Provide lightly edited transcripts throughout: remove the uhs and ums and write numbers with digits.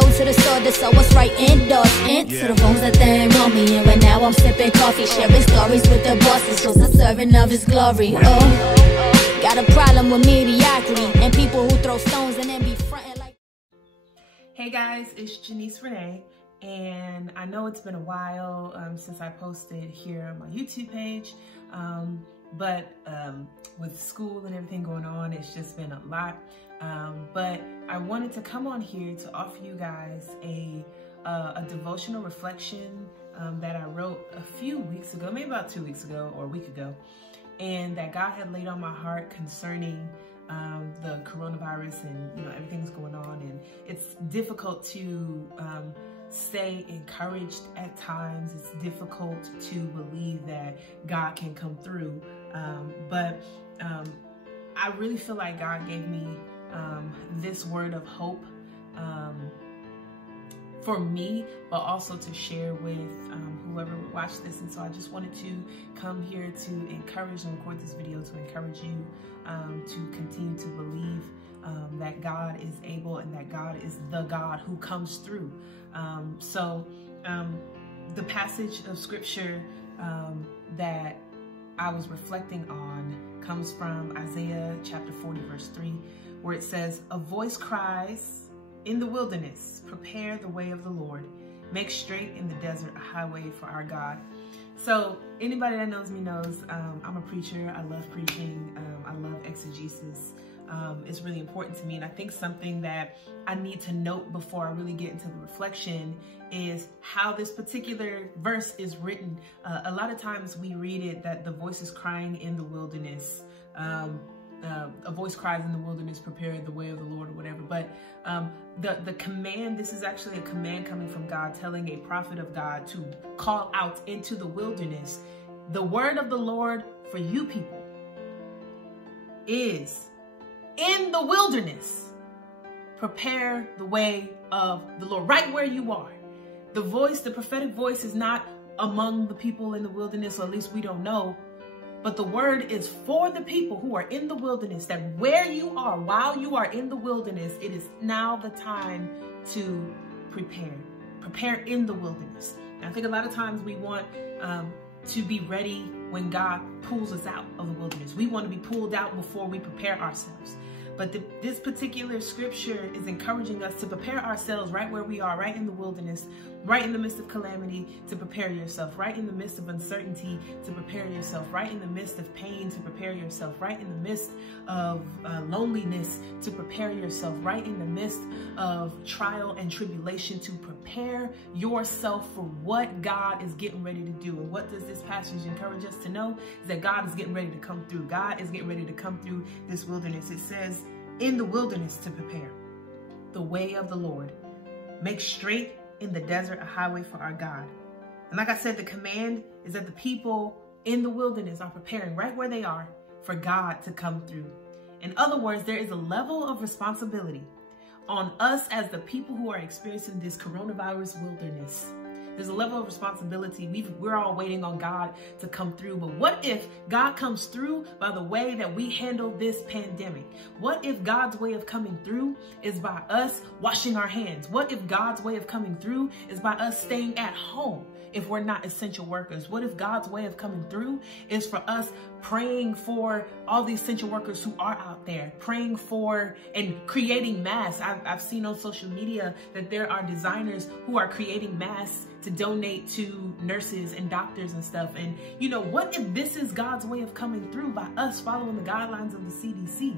soul to the sword to sow what's right indoors. Into the rooms that they ain't want me in. Right now I'm sipping coffee, sharing stories with the bosses, just a servant of his glory. Oh, got a problem with mediocrity and people who throw stones and then be frontin' like. Hey guys, it's Janice Renee, and I know it's been a while since I posted here on my YouTube page, but with school and everything going on, it's just been a lot. But I wanted to come on here to offer you guys a devotional reflection that I wrote a few weeks ago, maybe about 2 weeks ago or a week ago, and that God had laid on my heart concerning the coronavirus and everything's going on, and it's difficult to stay encouraged at times. It's difficult to believe that God can come through, but I really feel like God gave me this word of hope for me, but also to share with whoever would watch this. And so I just wanted to come here to encourage and record this video to encourage you to continue to believe that God is able and that God is the God who comes through. The passage of scripture that I was reflecting on comes from Isaiah chapter 40 verse 3, where it says, "A voice cries in the wilderness, prepare the way of the Lord. Make straight in the desert a highway for our God." So anybody that knows me knows I'm a preacher. I love preaching. I love exegesis. It's really important to me. And I think something that I need to note before I really get into the reflection is how this particular verse is written. A lot of times we read it that the voice is crying in the wilderness. A voice cries in the wilderness, prepare the way of the Lord, or whatever. But the command, this is actually a command coming from God, telling a prophet of God to call out into the wilderness. The word of the Lord for you people is, in the wilderness, prepare the way of the Lord, right where you are. The voice, the prophetic voice, is not among the people in the wilderness, or at least we don't know. But the word is for the people who are in the wilderness, that where you are, while you are in the wilderness, it is now the time to prepare. Prepare in the wilderness. And I think a lot of times we want to be ready when God pulls us out of the wilderness. We want to be pulled out before we prepare ourselves. But this particular scripture is encouraging us to prepare ourselves right where we are, right in the wilderness, right in the midst of calamity, to prepare yourself, right in the midst of uncertainty, to prepare yourself, right in the midst of pain, to prepare yourself, right in the midst of loneliness, to prepare yourself, right in the midst of trial and tribulation, to prepare yourself for what God is getting ready to do. And what does this passage encourage us to know? Is that God is getting ready to come through. God is getting ready to come through this wilderness. It says, in the wilderness to prepare the way of the Lord. Make straight in the desert a highway for our God. And like I said, the command is that the people in the wilderness are preparing right where they are for God to come through. In other words, there is a level of responsibility on us as the people who are experiencing this coronavirus wilderness. There's a level of responsibility. We're all waiting on God to come through. But what if God comes through by the way that we handle this pandemic? What if God's way of coming through is by us washing our hands? What if God's way of coming through is by us staying at home if we're not essential workers? What if God's way of coming through is for us praying for all the essential workers who are out there, praying for and creating masks? I've seen on social media that there are designers who are creating masks to donate to nurses and doctors and stuff. And what if this is God's way of coming through by us following the guidelines of the CDC?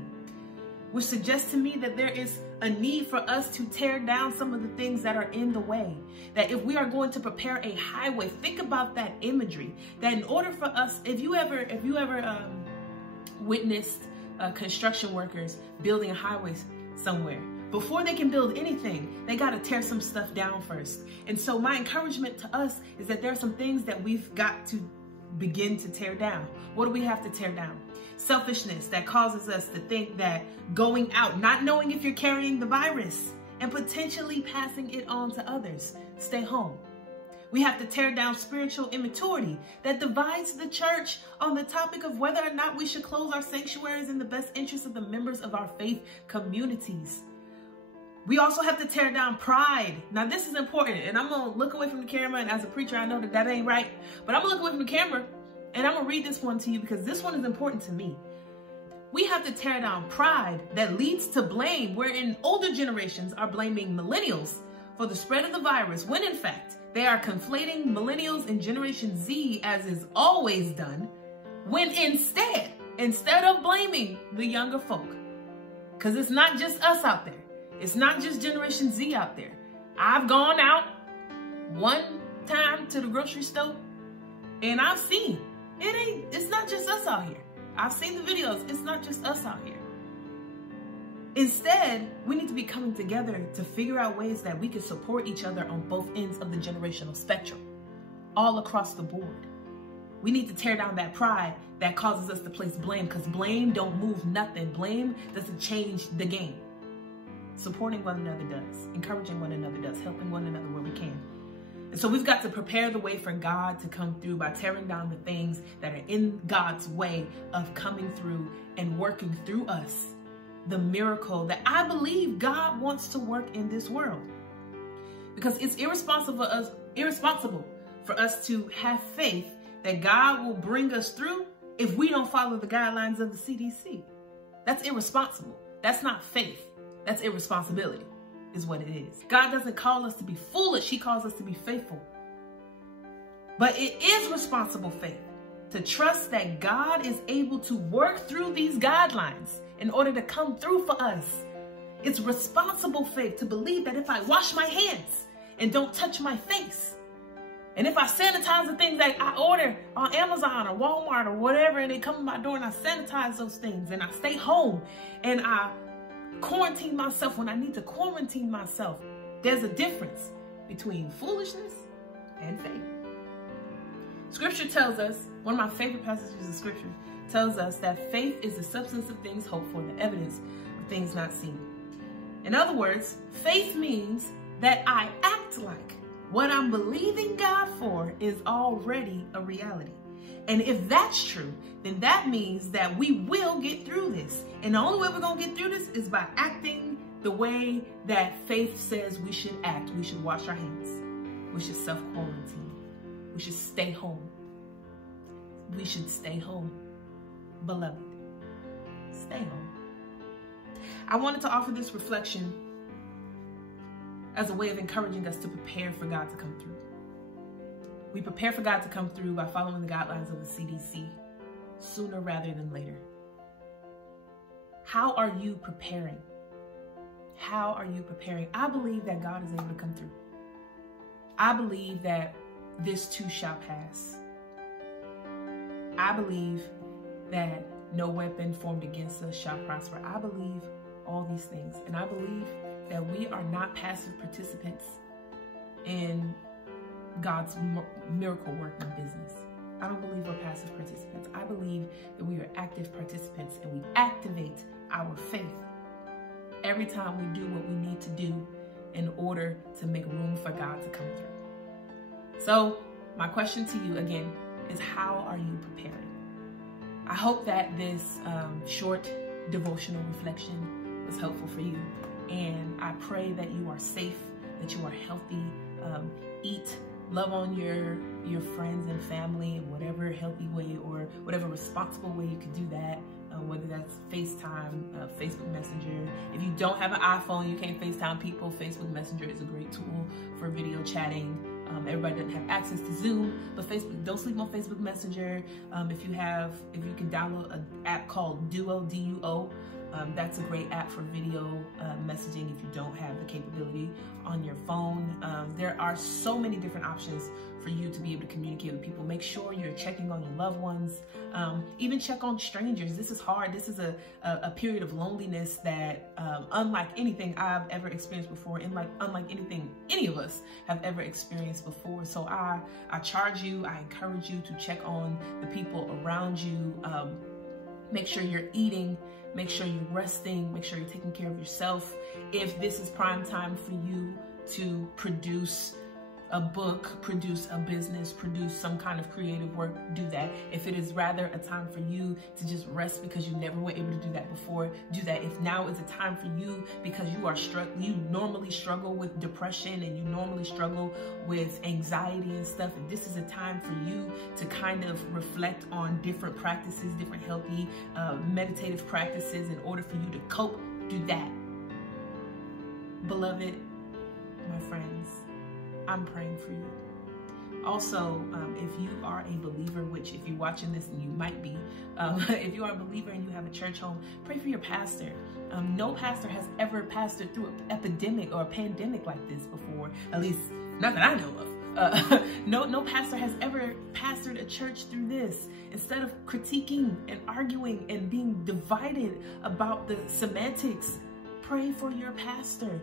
Which suggests to me that there is a need for us to tear down some of the things that are in the way. That if we are going to prepare a highway, think about that imagery. That in order for us, if you ever witnessed construction workers building a highway somewhere, before they can build anything, they got to tear some stuff down first. And so my encouragement to us is that there are some things that we've got to begin to tear down. What do we have to tear down? Selfishness that causes us to think that going out, not knowing if you're carrying the virus and potentially passing it on to others, stay home. We have to tear down spiritual immaturity that divides the church on the topic of whether or not we should close our sanctuaries in the best interest of the members of our faith communities. We also have to tear down pride. Now, this is important, and I'm going to look away from the camera, and as a preacher, I know that that ain't right, but I'm going to look away from the camera, and I'm going to read this one to you because this one is important to me. We have to tear down pride that leads to blame, wherein older generations are blaming millennials for the spread of the virus, when in fact, they are conflating millennials and Generation Z, as is always done, when instead of blaming the younger folk, because it's not just us out there. It's not just Generation Z out there. I've gone out one time to the grocery store and I've seen it's not just us out here. I've seen the videos. It's not just us out here. Instead, we need to be coming together to figure out ways that we can support each other on both ends of the generational spectrum, all across the board. We need to tear down that pride that causes us to place blame, because blame don't move nothing. Blame doesn't change the game. Supporting one another does. Encouraging one another does. Helping one another where we can. And so we've got to prepare the way for God to come through by tearing down the things that are in God's way of coming through and working through us the miracle that I believe God wants to work in this world. Because it's irresponsible for us to have faith that God will bring us through if we don't follow the guidelines of the CDC. That's irresponsible. That's not faith. That's irresponsibility, is what it is. God doesn't call us to be foolish. He calls us to be faithful. But it is responsible faith to trust that God is able to work through these guidelines in order to come through for us. It's responsible faith to believe that if I wash my hands and don't touch my face, and if I sanitize the things that I order on Amazon or Walmart or whatever, and they come to my door and I sanitize those things, and I stay home and I quarantine myself when I need to quarantine myself, there's a difference between foolishness and faith. Scripture tells us, one of my favorite passages of scripture tells us that faith is the substance of things hoped for, the evidence of things not seen. In other words, faith means that I act like what I'm believing God for is already a reality. And if that's true, then that means that we will get through this. And the only way we're going to get through this is by acting the way that faith says we should act. We should wash our hands. We should self-quarantine. We should stay home. We should stay home. Beloved, stay home. I wanted to offer this reflection as a way of encouraging us to prepare for God to come through. We prepare for God to come through by following the guidelines of the CDC sooner rather than later. How are you preparing? How are you preparing? I believe that God is able to come through. I believe that this too shall pass. I believe that no weapon formed against us shall prosper. I believe all these things. And I believe that we are not passive participants in God's miracle working business. I don't believe we're passive participants. I believe that we are active participants, and we activate our faith every time we do what we need to do in order to make room for God to come through. So my question to you again is, how are you preparing? I hope that this short devotional reflection was helpful for you. And I pray that you are safe, that you are healthy, eat, love on your friends and family in whatever healthy way or whatever responsible way you can do that, whether that's FaceTime, Facebook Messenger. If you don't have an iPhone, you can't FaceTime people. Facebook Messenger is a great tool for video chatting. Everybody doesn't have access to Zoom, but Facebook, don't sleep on Facebook Messenger. If you can download an app called Duo, D-U-O. That's a great app for video messaging if you don't have the capability on your phone. There are so many different options for you to be able to communicate with people. Make sure you're checking on your loved ones. Even check on strangers. This is hard. This is a period of loneliness that unlike anything I've ever experienced before, and unlike anything any of us have ever experienced before. So I charge you, I encourage you to check on the people around you. Make sure you're eating. Make sure you're resting. Make sure you're taking care of yourself. If this is prime time for you to produce a book, produce a business, produce some kind of creative work, do that. If it is rather a time for you to just rest because you never were able to do that before, do that. If now is a time for you because you normally struggle with depression and you normally struggle with anxiety and stuff, and this is a time for you to kind of reflect on different practices, different healthy meditative practices in order for you to cope, do that. Beloved, my friends, I'm praying for you. Also, if you are a believer, which if you're watching this and you might be, if you are a believer and you have a church home, pray for your pastor. No pastor has ever pastored through an epidemic or a pandemic like this before, at least not that I know of. No pastor has ever pastored a church through this. Instead of critiquing and arguing and being divided about the semantics, pray for your pastor.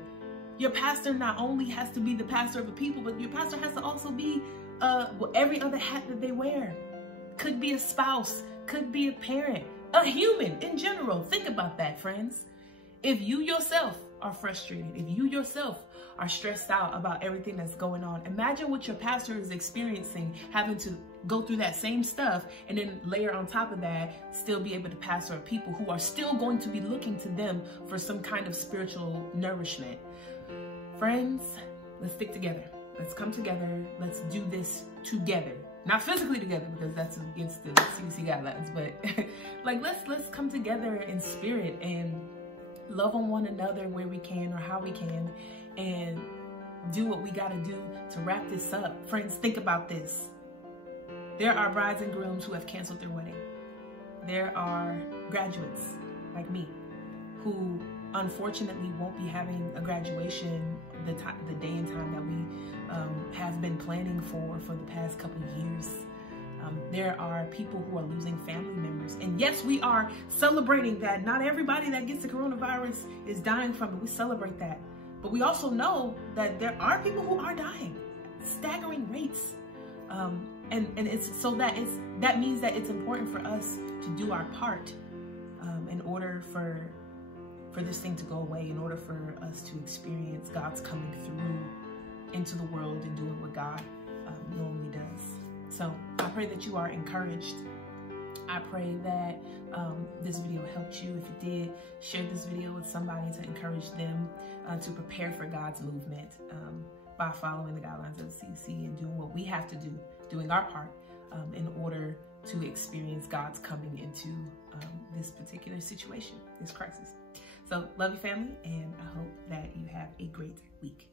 Your pastor not only has to be the pastor of the people, but your pastor has to also be every other hat that they wear. Could be a spouse, could be a parent, a human in general. Think about that, friends. If you yourself are frustrated, if you yourself are stressed out about everything that's going on, imagine what your pastor is experiencing, having to go through that same stuff, and then layer on top of that, still be able to pastor people who are still going to be looking to them for some kind of spiritual nourishment. Friends, let's stick together. Let's come together. Let's do this together. Not physically together, because that's against the CDC guidelines, but like let's come together in spirit and love on one another where we can or how we can, and do what we got to do to wrap this up. Friends, think about this. There are brides and grooms who have canceled their wedding. There are graduates like me who unfortunately won't be having a graduation the day and time that we have been planning for the past couple of years. There are people who are losing family members. And yes, we are celebrating that. Not everybody that gets the coronavirus is dying from it. We celebrate that. But we also know that there are people who are dying, staggering rates. And it's so that means that it's important for us to do our part in order for this thing to go away, in order for us to experience God's coming through into the world and doing what God normally does. So I pray that you are encouraged. I pray that this video helped you. If it did, share this video with somebody to encourage them to prepare for God's movement by following the guidelines of the CDC and doing what we have to do, doing our part in order to experience God's coming into this particular situation, this crisis. So love you, family, and I hope that you have a great week.